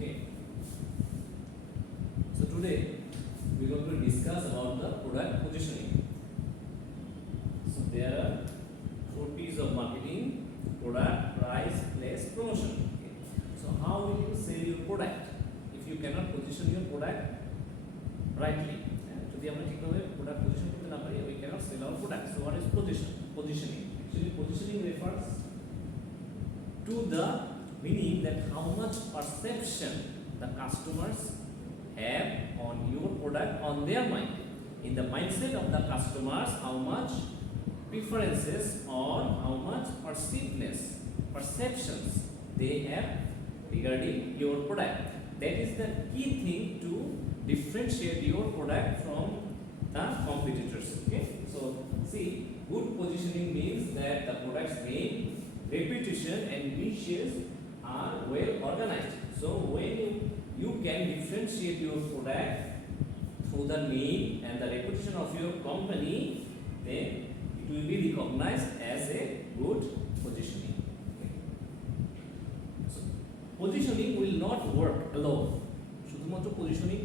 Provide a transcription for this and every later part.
Okay. So today we are going to discuss about the product positioning. So there are 4 P's of marketing: product, price, place, promotion. Okay. So how will you sell your product if you cannot position your product rightly? যদি আমরা ঠিকভাবে product position করতে না পারি, we cannot sell our product. So what is positioning? Actually positioning refers to the meaning that how much perception the customers have on your product on their mind. In the mindset of the customers, how much preferences or how much perceptions they have regarding your product. That is the key thing to differentiate your product from the competitors. Okay, so see, good positioning means that the product's name, reputation and niches are well organized. So when you can differentiate your product through the name and the reputation of your company, then it will be recognized as a good positioning. Okay. So positioning will not work alone. শুধুমাত্র positioning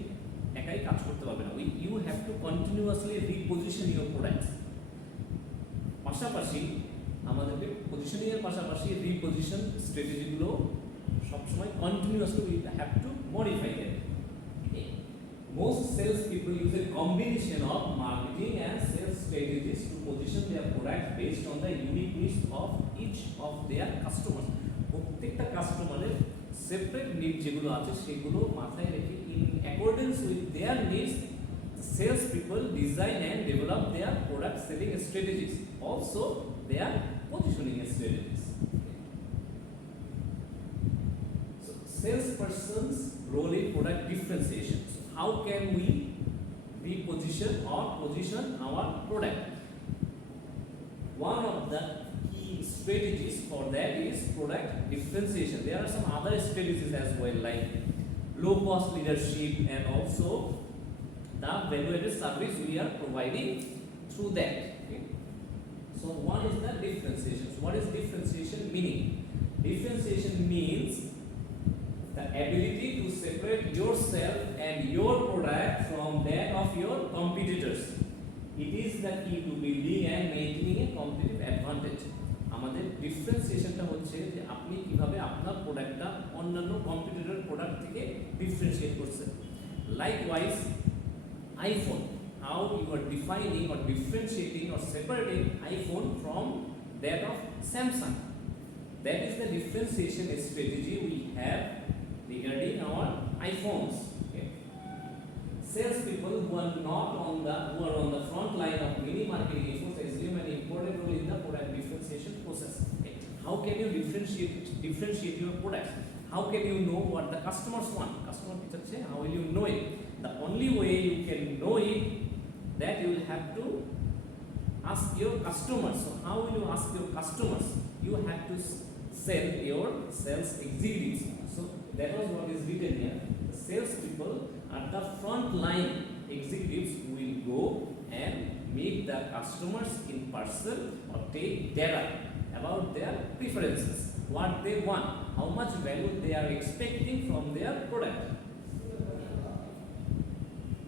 একাই কাজ করতে পারবে না। You have to continuously reposition your products. পাশাপাশি আমাদেরকে positioning এর পাশাপাশি রিপোজিশন স্ট্র্যাটেজি গুলো সবসময় continuously we have to modify them. Most sales people use a combination of marketing and sales strategies to position their products based on the unique needs of each of their customers. প্রত্যেকটা কাস্টমারের separate need যেগুলো আছে সেগুলো মাথায় রেখে in accordance with their needs, sales people design and develop their product selling strategies, also their positioning strategies. So salesperson's role in product differentiation. So how can we reposition or position our product? One of the key strategies for that is product differentiation. There are some other strategies as well, like low cost leadership and also the value-added service we are providing through that. Okay. So one is the differentiation. So what is differentiation meaning? Differentiation means the ability to separate yourself and your product from that of your competitors. It is the key to building and maintaining a competitive advantage. আমাদের ডিফারেন্সিয়েশনটা হচ্ছে যে আপনি কিভাবে আপনার প্রোডাক্টটা অন্যান্য competitor product থেকে differentiate করছেন। Likewise iPhone, how you are defining or differentiating or separating iPhone from that of Samsung. That is the differentiation strategy we have regarding our iPhones. Okay. Sales people who are on the front line of many marketing efforts assume an important role in the product differentiation process. Okay. How can you differentiate your products? How can you know what the customers want? Customer ki chache, how will you know it? The only way you can know it, that you will have to ask your customers. So how will you ask your customers? You have to sell your sales executives. So that was what is written here. The sales people are the front line executives who will go and meet the customers in person or take data about their preferences, what they want, how much value they are expecting from their product.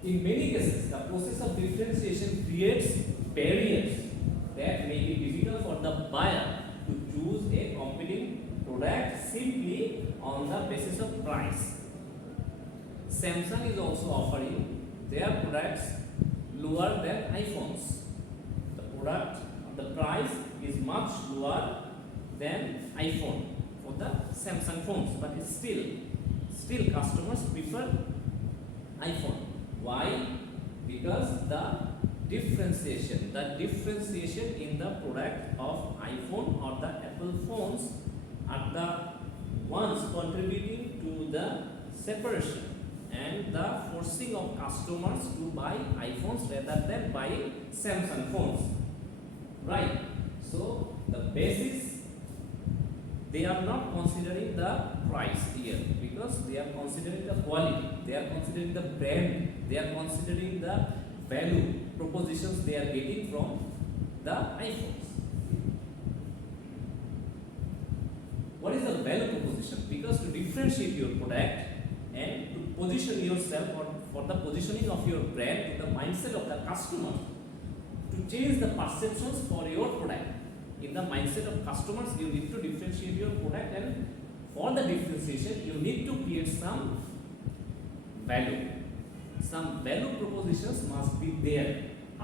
In many cases, the process of differentiation creates barriers that make it difficult for the buyer to choose a competing product simply on the basis of price. Samsung is also offering their products lower than iPhones. The price is much lower than iPhone for the Samsung phones, but it's still customers prefer iPhone. Why? Because the differentiation in the product of iPhone or the Apple phones are the ones contributing to the separation and the forcing of customers to buy iPhones rather than buying Samsung phones. Right? So the basis, they are not considering the price here because they are considering the quality, they are considering the brand, they are considering the value propositions they are getting from the iPhones. What is the value proposition? Because to differentiate your product, position yourself or for the positioning of your brand in the mindset of the customer, to change the perceptions for your product. In the mindset of customers, you need to differentiate your product, and for the differentiation, you need to create some value. Some value propositions must be there.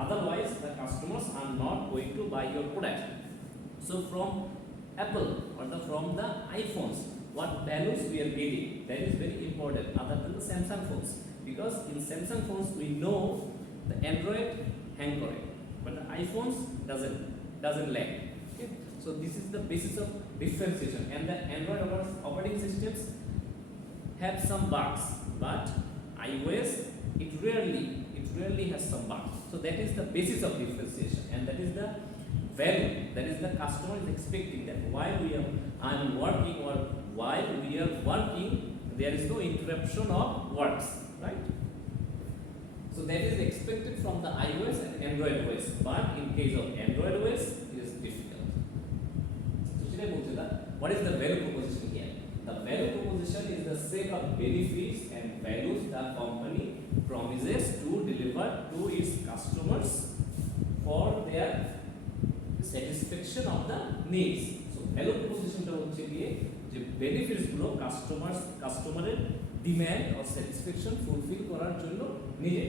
Otherwise, the customers are not going to buy your product. So from Apple or from the iPhones, what values we are getting, that is very important, other than the Samsung phones. Because in Samsung phones, we know the Android hang correct, but the iPhones doesn't lag. Okay? So this is the basis of differentiation. And the Android operating systems have some bugs, but iOS it rarely has some bugs. So that is the basis of differentiation, and that is the value, that is the customer is expecting, that while I am working or while we are working, there is no interruption of works, right? So that is expected from the iOS and Android OS, but in case of Android OS, it is difficult. So what is the value proposition here? The value proposition is the set of benefits and values the company promises to deliver to its customers for their satisfaction of the needs. So value proposition টা হচ্ছে গিয়ে যে benefits গুলো কাস্টমারের demand or satisfaction fulfil করার জন্য নিয়ে।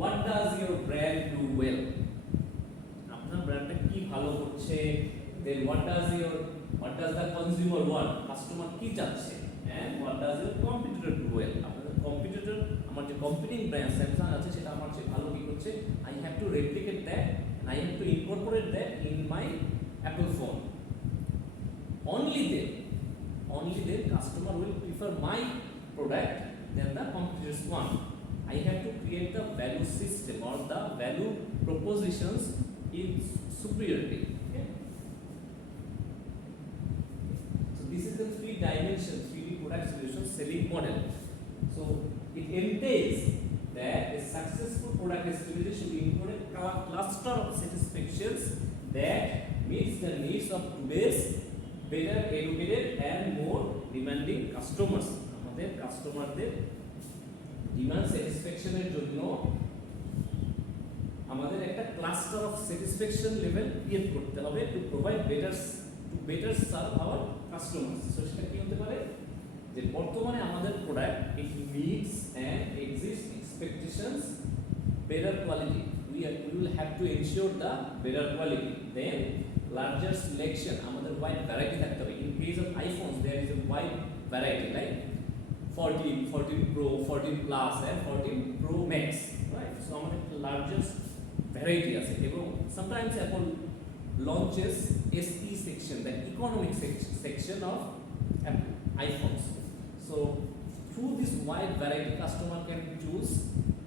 What does your brand do well? আপনার ব্র্যান্ডটা কি ভালো করছে? Then what does the consumer want? Customer কি চাচ্ছে? And what does your competitor do well? আপনাদের কম্পিটিটর, আমার যে কম্পিটিং ব্র্যান্ড স্যামসাং আছে সেটা আমার চেয়ে ভালো কি করছে, I have to replicate that and I have to incorporate that in my Apple phone. Only then customer will prefer my product than the competitor's one. I have to create the value system or the value propositions in superiority. Okay? So this is the 3D product solution selling model. So it entails that a successful product strategy should include a cluster of satisfactions that meets the needs of today's better educated and more demanding customers. আমাদের কাস্টমারদের demand স্যাটিসফ্যাকশনের জন্য আমাদের একটা cluster of satisfaction level create করতে হবে to provide better serve our customers. So সেটা কি হতে পারে যে বর্তমানে আমাদের product it meets and exist expectations better quality. We will have to ensure the better quality. Then larger selection, আমাদের wide variety থাকতে হবে. In case of iPhones, there is a wide variety, like 14 Pro, 14 Plus, and 14 Pro Max, right? So আমাদের larger variety আছে এবং sometimes Apple launches SE section, the economic section of Apple iPhones. So through this wide variety, customer can choose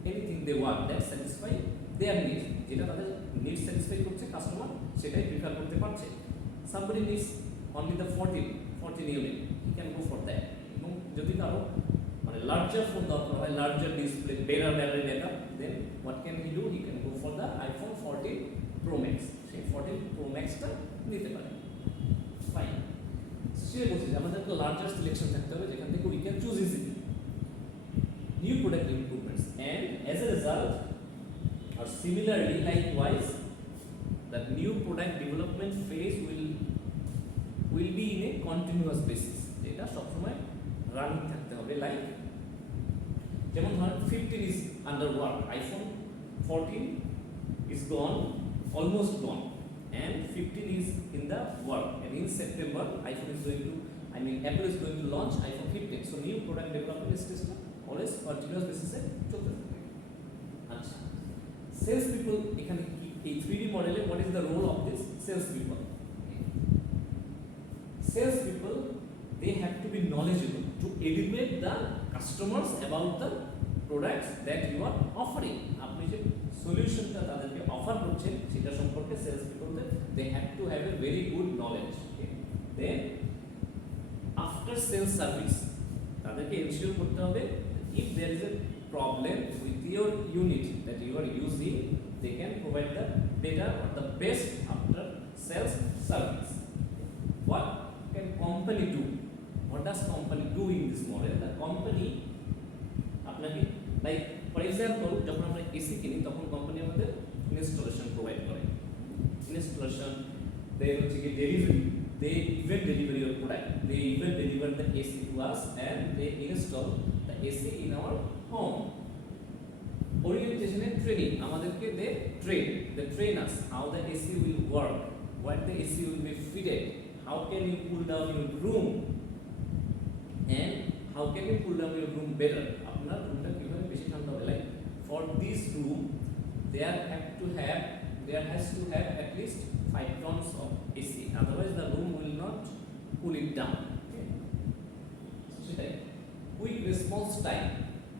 anything they want that satisfy their needs. যেটা তাদের needs satisfy করছে customer সেটাই prefer করতে পারছে। Somebody needs only the 14 unit, he can go for that. এবং যদি কারো মানে larger phone দরকার হয়, larger display, better battery backup, then what can he do? He can go for the iPhone 14 Pro Max. সেই 14 Pro Max টা নিতে পারে। Fine. সেটা বলছি আমাদের তো larger selection থাকতে হবে যেখান থেকে we can choose easily. New product improvements, and as a result or similarly likewise the new product development phase will be in a continuous basis. এটা সবসময় রানিং থাকতে হবে। লাইক যেমন ধরেন 15 is under work, iPhone 14 is gone, almost gone, and 15 is in the work, and in September Apple is going to launch iPhone 15. So new product development is always continuous basis এ চলতে থাকবে। আচ্ছা, sales people এখানে এই 3D মডেলে what is the role of this sales people? Sales people, they have to be knowledgeable to educate the customers about the products that you are offering. আপনি যে সলিউশনটা তাদেরকে অফার করছেন সেটা সম্পর্কে sales পিপলদের they have to have a very good knowledge. Okay? Then after sales service তাদেরকে ensure করতে হবে if there is a problem with your unit that you are using, they can provide the better or the best after sales service. What can company do? What does company do in this model? The company আপনাকে like for example যখন আমরা AC কিনি তখন company আমাদের installation provide করে, installation দেন হচ্ছে কি delivery, they even deliver your product, they even deliver the AC to us and they install the AC in our home. Orientation and training আমাদেরকে they train us how the AC will work, what the AC will be fitted, how can you cool down your room and how can you cool down your room better, আপনার রুমটা কিভাবে বেশি ঠান্ডা হবে, like for this room there has to have at least 5 tons of AC, otherwise the room will not cool it down. Okay, so সেটাই quick response time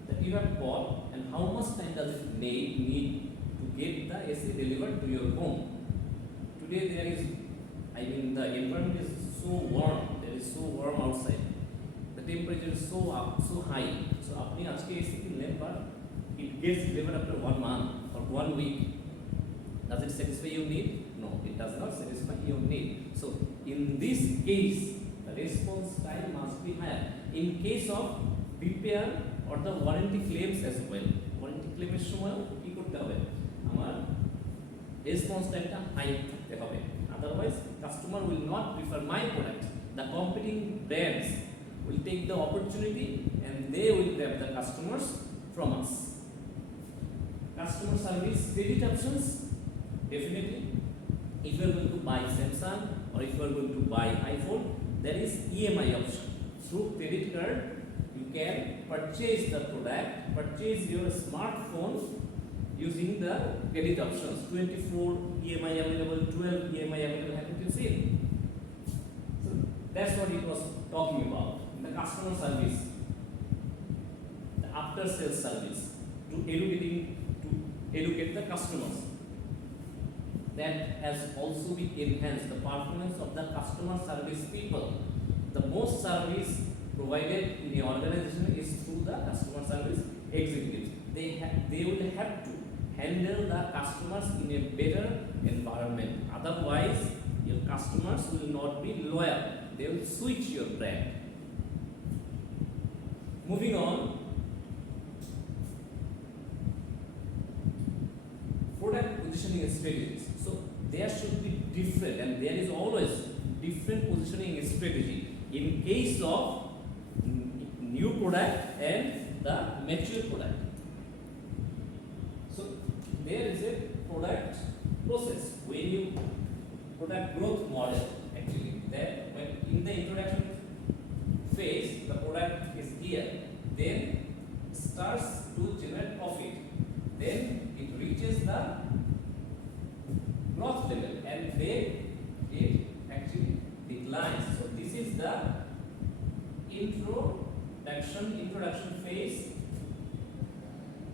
that you have got and how much time does it need to get the AC delivered to your home. Today there is, I mean the environment is so warm, there is so warm outside, the temperature is so high, so apni ajke AC kinlen but it gets delivered after 1 month or 1 week. Does it satisfy your need? No, it does not satisfy your need. So in this case the response time must be higher. In case of repair or the warranty claims as well, warranty claim এর সময় কি করতে হবে, আমার response time টা high থাকতে হবে, otherwise customer will not prefer my product. The competing brands will take the opportunity and they will grab the customers from us. Customer service credit options, definitely if you are going to buy Samsung or if you are going to buy iPhone, there is EMI option. Through credit card you can purchase the product, purchase your smartphone using the credit options. 24 EMI available, 12 EMI available, haven't you seen? So that's what it was talking about. The customer service, the after sales service, to educate the customers, that has also been enhanced. The performance of the customer service people, the most service provided in the organization is through the customer service executives. They will have to handle the customers in a better environment, otherwise your customers will not be loyal, they will switch your brand. Moving on, product positioning strategies. So there should be different, and there is always different positioning strategy in case of new product and the mature product. So there is a product process when you product growth model, actually, that when in the introduction phase the product is here, then starts to generate profit, then it reaches the growth level and then it actually declines. So this is the introduction phase,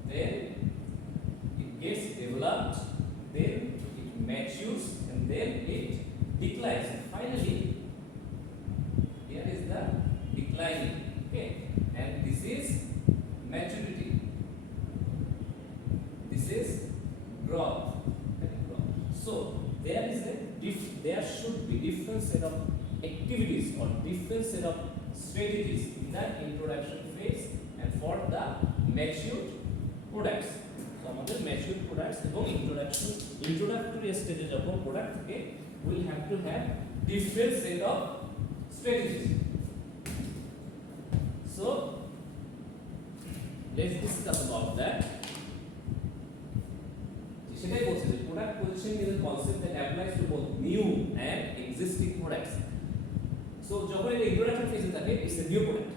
then it gets developed, then it matures and then it declines. And finally here is the declining, okay, and this is maturity, this is growth. So there should be different set of activities or different set of strategies in the introduction phase and for the mature products. So আমাদের mature products এবং introductory stage যখন product থাকে will have to have different set of strategies. So let's discuss about that. সেটাই বলছে যে product positioning is a concept that applies to both new and existing products. So যখন এটা introduction ফেজে থাকে it's a new product,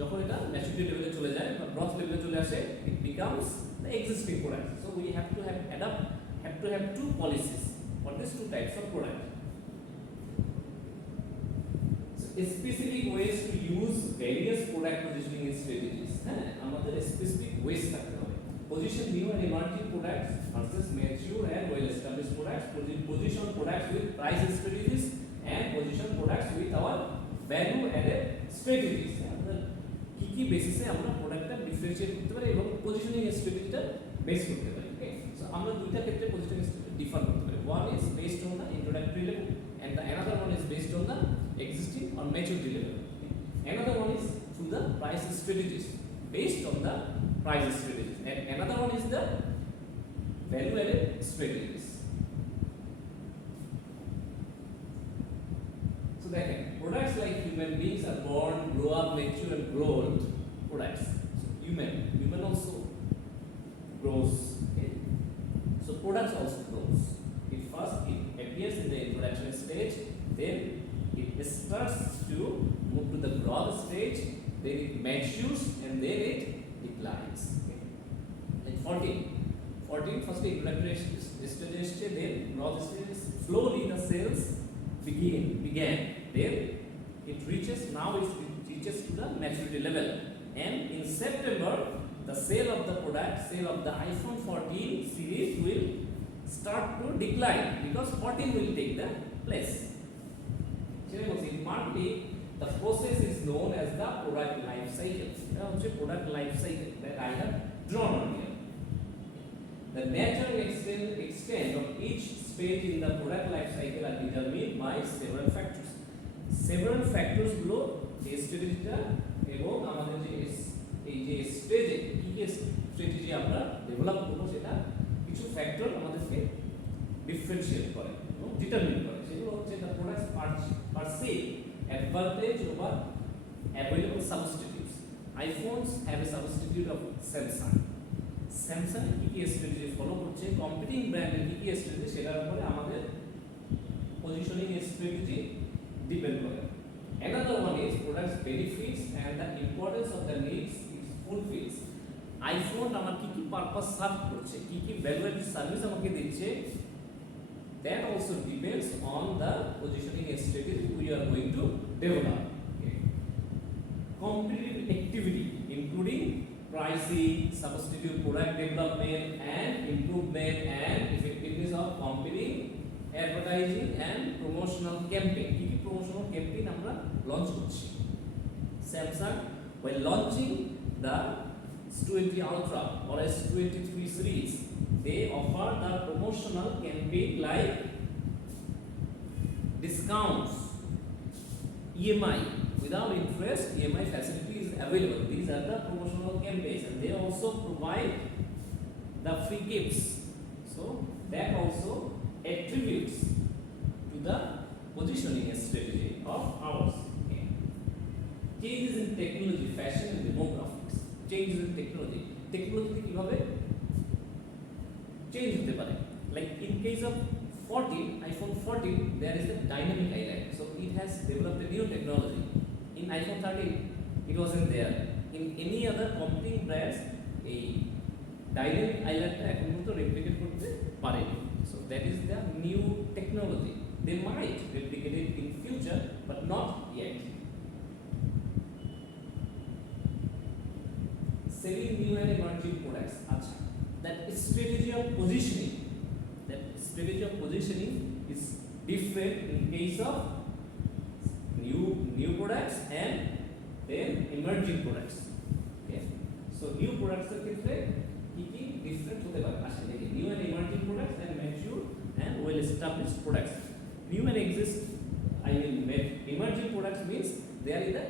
যখন এটা maturity লেভেলে চলে যায় বা গ্রোথ লেভেলে চলে আসে it becomes the existing product. So we have to have to policies for this two types of product. Specific ways to use various product positioning strategies, হ্যাঁ আমাদের স্পেসিফিক ওয়েজ থাকতে হবে। Position new and emerging products versus mature and well established products, position products with price strategies and position products with our value added strategies. আমরা কি বেসিসে আমরা প্রোডাক্টটা differentiate করতে পারি এবং পজিশনিং স্ট্র্যাটেজিটা বেস করতে পারি। ওকে, সো আমরা দুইটা ক্ষেত্রে পজিশনিং স্ট্র্যাটেজি ডিফার করতে পারি। One is based on the introductory level and the another one is based on the existing or maturity level. Another one is through the price price strategies, based on the price strategies, and another one is the value added strategies. So দেখেন, products like human beings are born, grow up, mature and grow old. Products. So human also grows. Okay? So products also grows. It first appears in the introduction stage, then it starts to move to the growth stage, then it matures and then it declines. Okay? Like 14 first introductory stage, then growth stage, slowly the sales began, then it reaches to the maturity level, and in September the sale of the iPhone 14 series will start to decline because 14 will take the place. In marketing, the process is known as the product life cycle. Product life cycle that I have drawn on here. The nature and extent of each stage in the product life cycle are determined by several factors. Several factors গুলো এই স্ট্র্যাটেজিটা এবং আমাদের যে এই যে স্টেজে কি কি স্ট্র্যাটেজি আমরা ডেভেলপ করব সেটা কিছু ফ্যাক্টর আমাদেরকে ডিফারেন্সিয়েট করে এবং ডিটারমিন করে। সেগুলো হচ্ছে the products per se, advantage over available substitutes. iPhones have a substitute of Samsung কি কি স্ট্র্যাটেজি ফলো করছে, কম্পিটিং ব্র্যান্ডের কি কি স্ট্র্যাটেজি, সেটার উপরে আমাদের পজিশনিং স্ট্র্যাটেজি depend করে। Another one is products benefits and the importance of the needs it fulfills. iPhone আমার কি কি পারপাস সার্ভ করছে, কি কি ভ্যালু এডেড সার্ভিস আমাকে দিচ্ছে, that also depends on the positioning strategy we are going to develop. Okay. Competitive activity including pricing, substitute product development and improvement and effectiveness of competing, advertising and promotional campaign. কি কি promotional campaign আমরা launch করছি। Samsung while launching the S20 Ultra or S23 series, they offer the promotional campaign like discounts, EMI without interest, EMI facility is available. These are the promotional campaigns, and they also provide the free gifts. So that also attributes to the positioning strategy of ours. Okay. Changes in technology, fashion and demographics. Changes in technology. Technology কিভাবে change হতে পারে? Like in case of iPhone 14, there is the dynamic highlight. So it has developed a new technology. In iPhone 13, it wasn't there. In any other competing brands, a dynamic highlight এখন পর্যন্ত replicate করতে পারেনি. So that is the new technology. They might replicate it in future, but not yet. Selling new and emerging products. Achha. That strategy of positioning is different in case of new products and then emerging products. Okay. So new products er kshetre ki different hote pare ashe dekhi new and emerging products and mature and well established products. New and emerging products means they are in the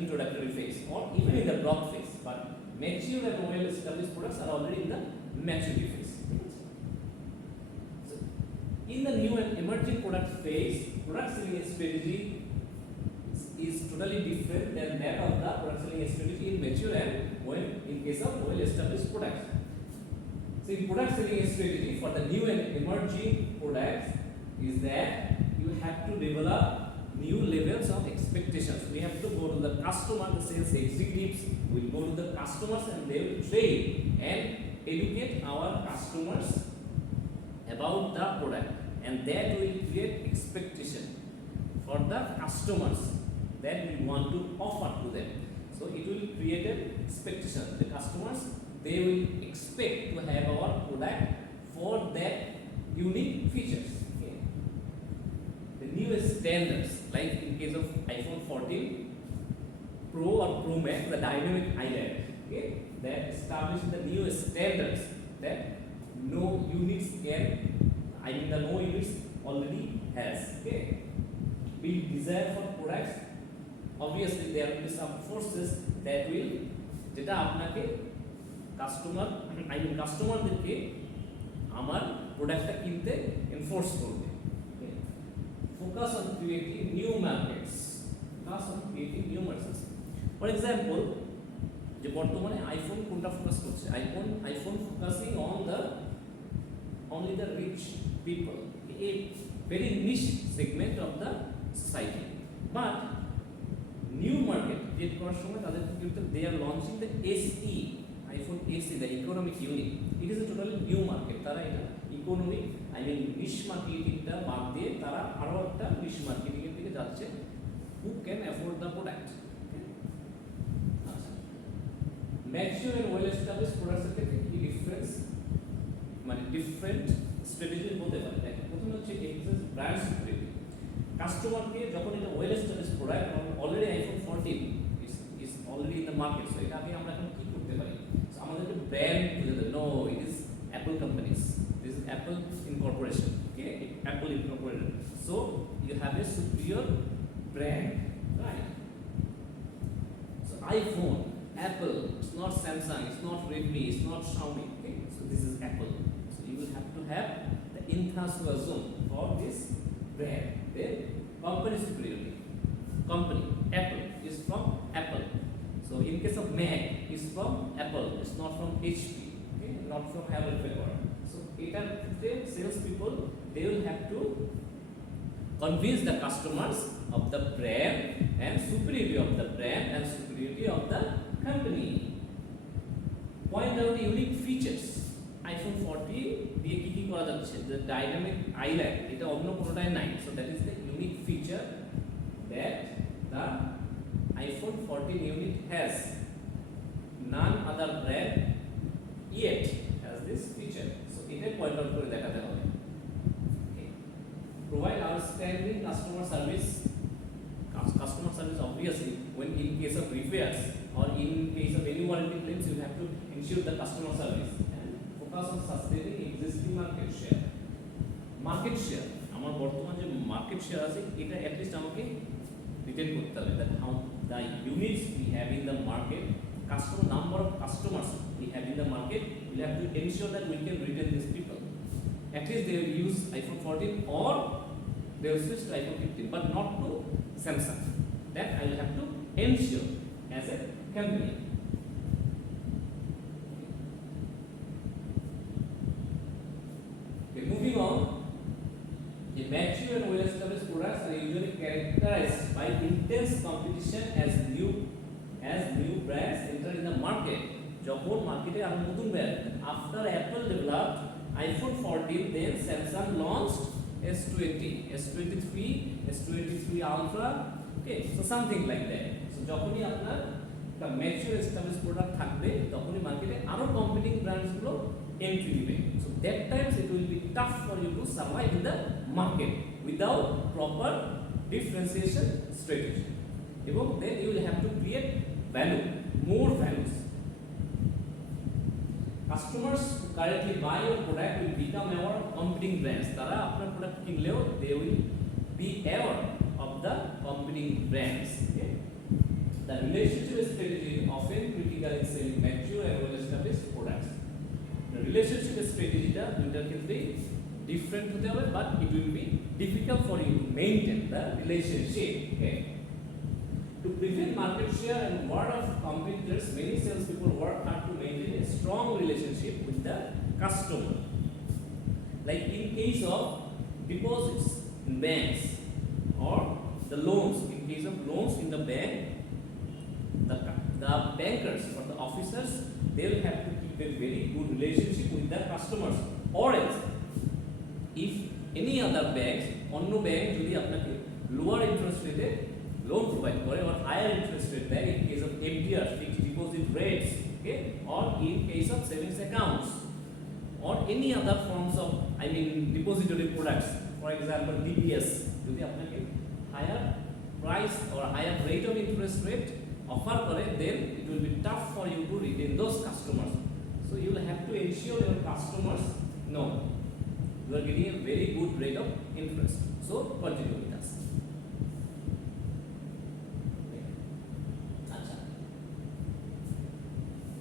introductory phase or even in the growth phase, but mature and well established products are already in the maturity phase. So in the new and emerging product phase, product selling strategy is totally different than that of the product selling strategy in mature and in case of well established products. So in product selling strategy for the new and emerging products is that you have to develop new levels of expectations. We have to go to the customer, the sales executives will go to the customers and they will train and educate our customers about the product, and that will create expectation for the customers that we want to offer to them. So it will create an expectation. The customers, they will expect to have our product for that unique features. Okay. The newest standards, like in case of iPhone 14 Pro or Pro Max, the dynamic highlight, okay, that establishes the newest standards that no units already has. Okay. We desire for products obviously there will be some forces that will যেটা আপনাকে কাস্টমারদেরকে আমার প্রোডাক্টটা কিনতে enforce করবে। Focus on creating new markets, for example যে বর্তমানে iPhone কোনটা focus করছে, iPhone focusing on the only the rich people, a very niche segment of the society. But new market create করার সময় তাদের কিন্তু they are launching the SE, iPhone SE, the economic unit. It is a totally new market. তারা এটা economic, I mean niche marketingটা বাদ দিয়ে তারা আরো একটা niche marketing এর দিকে যাচ্ছে, who can afford the product. আচ্ছা, mature and well established products এর ক্ষেত্রে কি ডিফারেন্স, মানে ডিফারেন্ট স্ট্র্যাটেজি হতে পারে। দেখেন প্রথমে হচ্ছে ব্র্যান্ড সিকিউরিটি। কাস্টমারকে যখন এটা well establish product, already iPhone 14 is already in the market, so এটা আগে আমরা এখন কি করতে পারি, আমাদেরকে ব্র্যান্ড বুঝে দেবে, no it is Apple companies, this is Apple incorporation, okay, Apple incorporated, so you have a superior brand, right? So iPhone, Apple, it's not Samsung, it's not Redmi, it's not Xiaomi, okay, so this is Apple. You will have to have the enthusiasm for this brand. Then company superiority. Company Apple is from Apple. So in case of Mac is from Apple. It's not from HP. Okay, not from Apple Paper. So the sales people, they will have to convince the customers of the brand and superiority of the brand and superiority of the company. Point out the unique features. iPhone 14 দিয়ে কি করা যাচ্ছে, যে dynamic island, এটা অন্য কোনোটাই নাই, so that is the unique feature that the iPhone 14 unit has. None other brand yet has this feature, so এটা পয়েন্ট আউট করে দেখাতে হবে। Provide outstanding customer service. Customer service obviously when in case of repairs or in case of any warranty claims, you have to ensure the customer service. Focus on sustaining existing market share. Market share, আমার বর্তমান যে market share আছে এটা at least আমাকে written করতে হবে, that how the units we have in the market, customer number of customers we have in the market, we have to ensure that we can retain these people. At least they will use iPhone 14 or they will switch to iPhone 15, but not to Samsung. That I will have to ensure as a company. Moving on, the mature and well-established products are usually characterized by intense competition as new brands enter in the market. যখন মার্কেটে আর নতুন brand, after Apple developed iPhone 14, then Samsung launched S20, S23, S23 Ultra, okay, so something like that. So যখনই আপনার একটা mature established product থাকবে, তখনই মার্কেটে আরো কম্পিটিং ব্র্যান্ডস গুলো entry দিবে. So that times it will be tough for you to survive in the market without proper differentiation strategy. এবং then you will have to create value, more values. Customers who currently buy your product will become aware of competing brands. তারা আপনার product কিনলেও they will be aware of the competing brands. Okay? The relationship strategy is often critical in selling mature and well-established products. Relationship স্ট্র্যাটেজিটা দুইটার ক্ষেত্রেই different হতে হবে, but it will be difficult for you to maintain the relationship. Okay, to prevent market share and ward off competitors, many sales people work hard to maintain a strong relationship with the customer, like in case of deposits in banks or the loans. In case of loans in the bank, the bankers or the officers, they will have to keep a very good relationship with their customers, or else if any other banks, অন্য bank যদি আপনাকে lower interest rate loan provide করে or higher interest rate দেয়, in case of MDR, fixed deposit rates, okay, or in case of savings accounts or any other forms of, I mean, depository products, for example DPS, যদি আপনাকে higher price or higher rate of interest rate offer করে, then it will be tough for you to retain those customers. So you will have to ensure your customers know you are getting a very good rate of interest. So continue with us.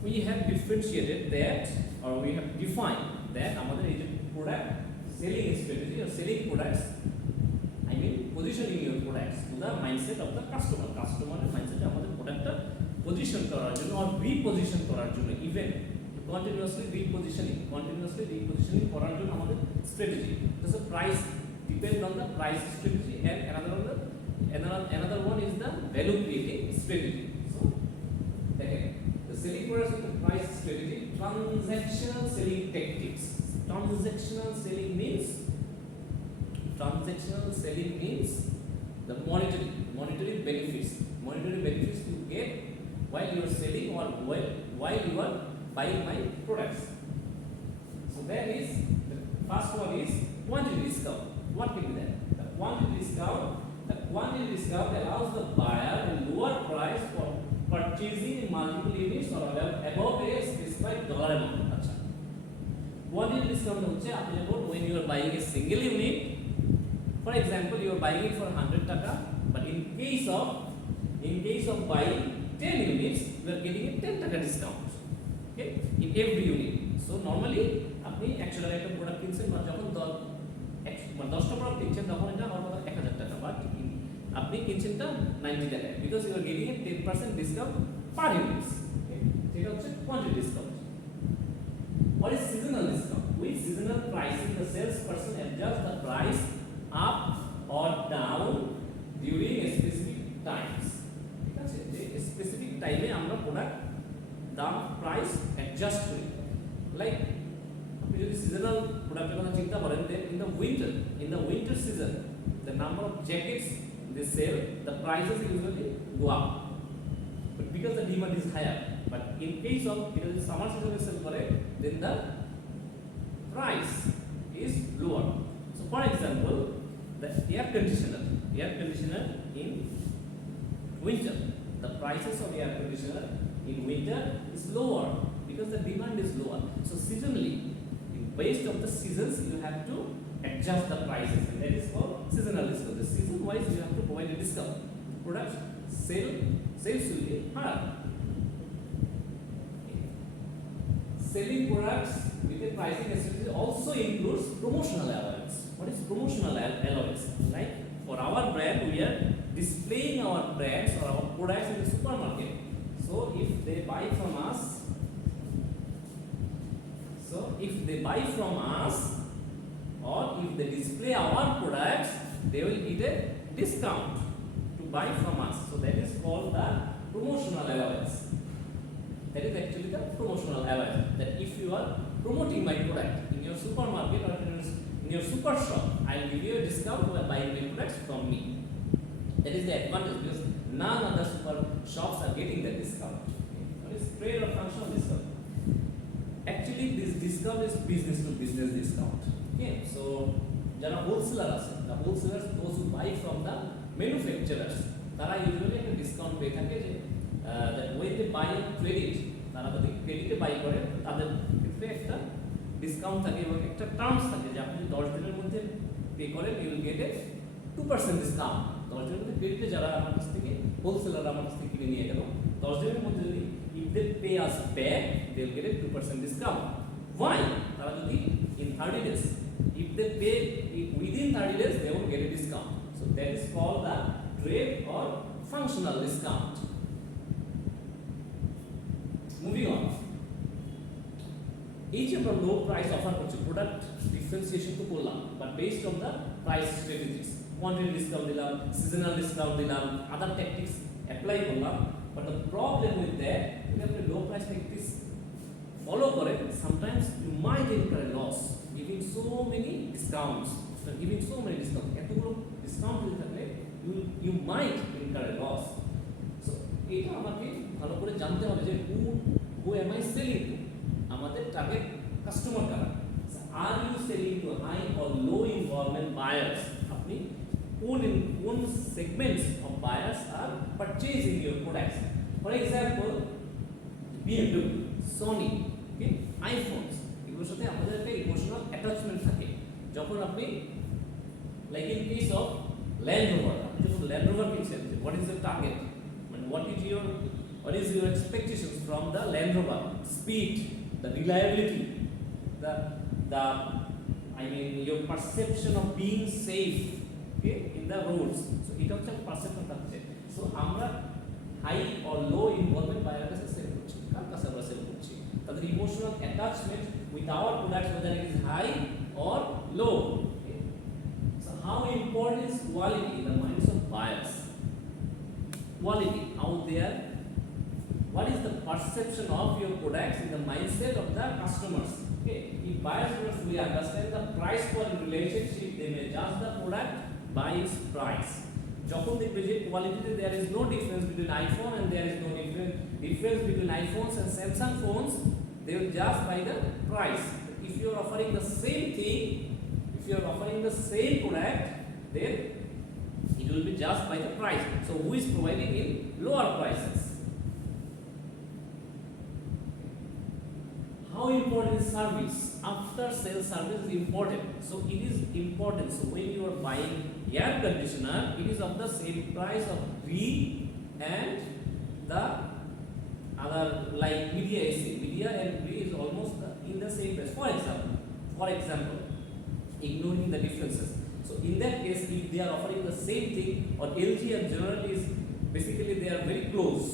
we have differentiated that, or we have defined that আমাদের এই যে product selling strategy or selling products, I mean positioning your products to the mindset of the customer. Customer mindset আমাদের প্রোডাক্টটা position করার জন্য or reposition করার জন্য, even continuously repositioning করার জন্য আমাদের strategy. So price depend on the price strategy, and another one is the value creating strategy. So again, the selling products with the price strategy, transactional selling tactics. Transactional selling means the monetary benefits you get while you are selling or while you are buying my products. So that is the first one is quantity discount. What can be that? The quantity discount allows the buyer a lower price for purchasing multiple units or above a specified dollar amount. Acha. Quantity discount হচ্ছে আপনি যখন when you are buying a single unit, for example you are buying it for 100 taka, but in case of buying 10 units you are getting a 10 taka discount, okay, in every unit. So normally আপনি 100 টাকা একটা product কিনছেন, বা যখন 10টা product কিনছেন তখন এটা হওয়ার কথা 1000 টাকা, বাট আপনি কিনছেনটা 90 টাকায়, because you are getting a 10% discount per unit. Okay, সেটা হচ্ছে quantity discount. What is seasonal discount? With seasonal pricing, the salesperson adjusts the price up or down during a specific times. ঠিক আছে, যে specific টাইমে আমরা product দাম price adjust করি। Like আপনি যদি সিজনাল প্রোডাক্টের কথা চিন্তা করেন, দেন in the winter season the number of jackets they sell, the prices usually go up, but because the demand is higher. But in case of summer season sell করে, then the price is lower. So for example, the air conditioner in winter, the prices of air conditioner in winter is lower because the demand is lower. So seasonally, based on the seasons, you have to adjust the prices, and that is called seasonal discount. The season wise you have to provide a discount. Products sales will be higher. Selling products with a pricing strategy also includes promotional allowance. What is promotional allowance? Like for our brand, we are displaying our brands or our products in the supermarket. So if they buy from us, or if they display our products, they will get a discount to buy from us. So that is called the promotional allowance. That is actually the promotional allowance. That if you are promoting my product in your supermarket or in your super shop, I will give you a discount by buying my products from me. That is the advantage, because none other super shops are getting that discount. What is trade or functional discount? Actually, this discount is business to business discount. Okay, so jara wholesaler আছে, the wholesalers, those who buy from the manufacturers, তারা usually একটা discount পেয়ে থাকে, যে that when they buy on credit, তারা যদি ক্রেডিটে by করে তাদের ক্ষেত্রে একটা ডিসকাউন্ট থাকে এবং একটা টার্মস থাকে, যে আপনি 10 দিনের মধ্যে পে করেন you will get a 2% discount. 10 দিনের মধ্যে ক্রেডিটে যারা আমার কাছ থেকে হোলসেলার আমার কাছ থেকে কিনে নিয়ে গেল, 10 দিনের মধ্যে যদি if they pay us back, they will get a 2% discount. Why? তারা যদি in 30 days, if they pay within 30 days, they will get a discount. So that is called the trade or functional discount. Moving on, এই যে আমরা low price offer করছি, product differentiation তো করলাম, but based on the price strategies, quantity discount দিলাম, seasonal discount দিলাম, other tactics apply করলাম, but the problem with that, যদি আপনি লো প্রাইস ট্যাকটিক্স ফলো করেন, sometimes you might incur loss giving so many discounts, এতগুলো discount দিতে থাকলে you might incur loss. So এটা আমাকে ভালো করে জানতে হবে যে who am I selling to, আমাদের টার্গেট কাস্টমার কারা, are you selling to high or low involvement buyers, আপনি কোন segments of buyers are purchasing your products. For example BMW, Sony, okay, iPhones, এগুলোর সাথে আমাদের একটা ইমোশনাল অ্যাটাচমেন্ট থাকে। যখন আপনি like in case of Land Rover, আপনি যখন ল্যান্ড রোভার কিনছেন, হোয়াট ইজ দ্য টার্গেট, মানে what is your What is your expectations from the Land Rover? Speed, the reliability, the I mean your perception of being safe, okay, in the roads. So এটা হচ্ছে perception থাকছে. So আমরা high or low involvement buyer কাছে sell করছি, কার কাছে আমরা sell করছি, তাদের emotional attachment with our products, whether it is high or low. Okay. So how important is quality in the minds of buyers? Quality, how they are, what is the perception of your products in the mindset of the customers? Okay, if buyers fully understand the price quality relationship, they may judge the product by its price. যখন দেখবে যে কোয়ালিটিতে there is no difference between iPhone and there is no difference between iPhones and Samsung phones, they will judge by the price. If you are offering the same thing, if you are offering the same product, then it will be judged by the price. So who is providing in lower prices? How important is service? After sales service is important. So it is important. So when you are buying air conditioner, it is of the same price of B and the other like media AC. Media and B is almost in the same price. For example, ignoring the differences. So in that case, if they are offering the same thing, or LG and General is basically they are very close.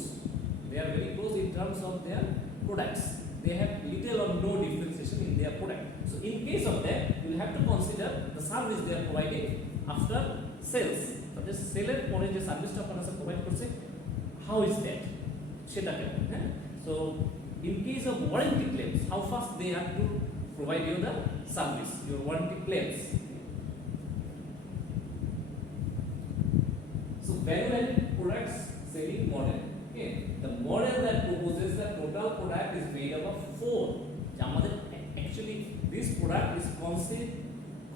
They are very close in terms of their products. They have little or no differentiation in their product. So in case of that, you will have to consider the service they are providing after sales. So this seller পরে যে সার্ভিসটা আপনারা provide করছে, how is that? সেটা কেমন, হ্যাঁ? So in case of warranty claims, how fast they have to provide you the service, your warranty claims. So value-added products selling model. Okay, the model that proposes the total product is made up of 4. Actually, this product is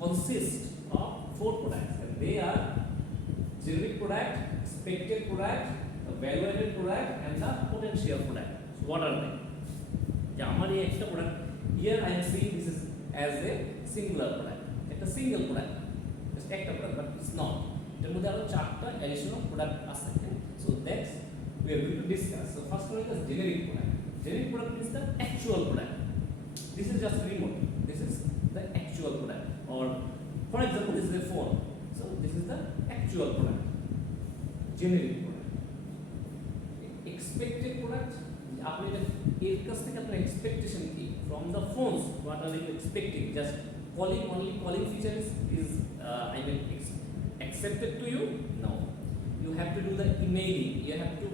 consists of 4 products, and they are generic product, expected product, the value-added product, and the potential product. So what are they? Jamari extra product. Here I am seeing this is as a singular product. It's a single product. It's extra product, but it's not. There are 4 additional product aspects. So that's we are going to discuss. So first one is generic product. Generic product is the actual product. This is just remote. This is the actual product. Or for example, this is a phone. So this is the actual product. Generic product. Expected product. আপনি এর কাছ থেকে আপনার expectation কি from the phones? What are you expecting? Just calling, only calling feature is accepted to you? No. You have to do the emailing. You have to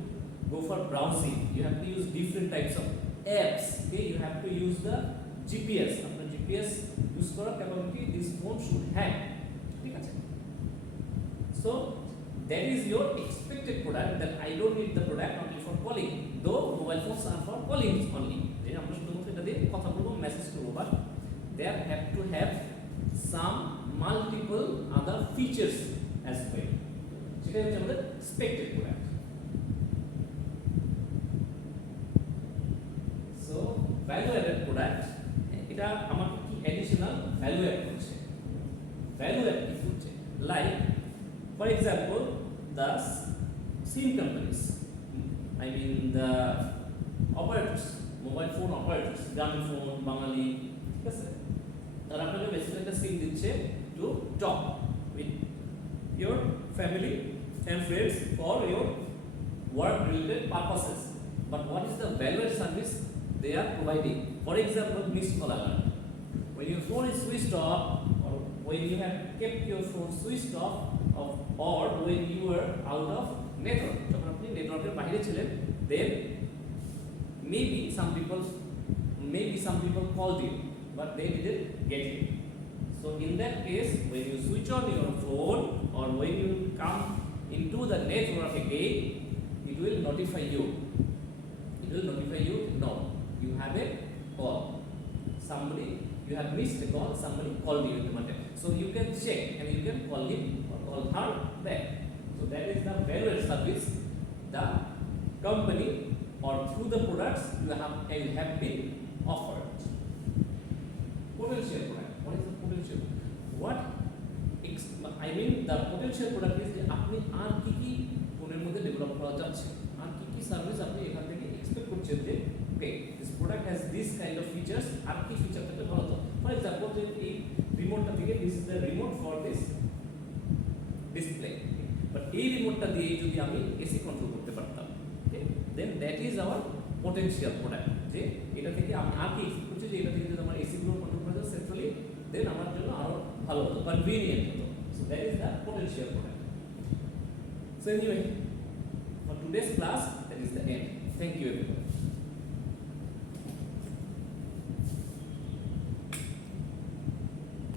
go for browsing. You have to use different types of apps. Okay, you have to use the GPS. After GPS use করার capability this phone should have. ঠিক আছে? So that is your expected product, that I don't need the product only for calling. Though mobile phones are for calling only. যে আমরা শুধুমাত্র এটা দিয়ে কথা বলবো, মেসেজ করবো, but they have to have some multiple other features as well. সেটা হচ্ছে আমাদের expected product. So value added product, এটা আমার কি additional value add করছে, value add কি করছে, like for example the SIM companies, I mean the operators, mobile phone operators, Grameenphone, Bangali, ঠিক আছে, তারা আপনাকে বেসিক্যালি একটা সিম দিচ্ছে to talk with your family and friends for your work related purposes. But what is the value service they are providing? For example, missed call alert. When your phone is switched off, or when you have kept your phone switched off, or when you were out of network, যখন আপনি নেটওয়ার্কের বাইরে ছিলেন, then maybe some people called you, but they didn't get you. So in that case, when you switch on your phone or when you come into the network again, it will notify you. It will notify you, no, you have a call. Somebody, you have missed a call, somebody called you in the matter. So you can check and you can call him or call her back. So that is the value service the company or through the products you have been offered. Potential product. What is the potential? What I mean the potential product is যে আপনি আর কি কি ফোনের মধ্যে develop করা যাচ্ছে, আর কি কি কি সার্ভিস আপনি এখান থেকে এক্সপেক্ট করছেন যে okay this product has this kind of features, আর কি ফিচার থাকলে ভালো হতো। ফর এক্সাম্পল যে এই রিমোটটা থেকে this is the remote for this display, বাট এই রিমোটটা দিয়ে যদি আমি এসি কন্ট্রোল করতে পারতাম, okay then that is our potential product. যে এটা থেকে আমি আর কি এক্সপেক্ট করছি যে এটা থেকে যদি আমার এসি গুলো কন্ট্রোল করা যায় সেন্ট্রালি, দেন আমার জন্য আরো ভালো হতো, কনভিনিয়েন্ট হতো। So that is the potential product. So anyway, for today's class, that is the end. Thank you everyone.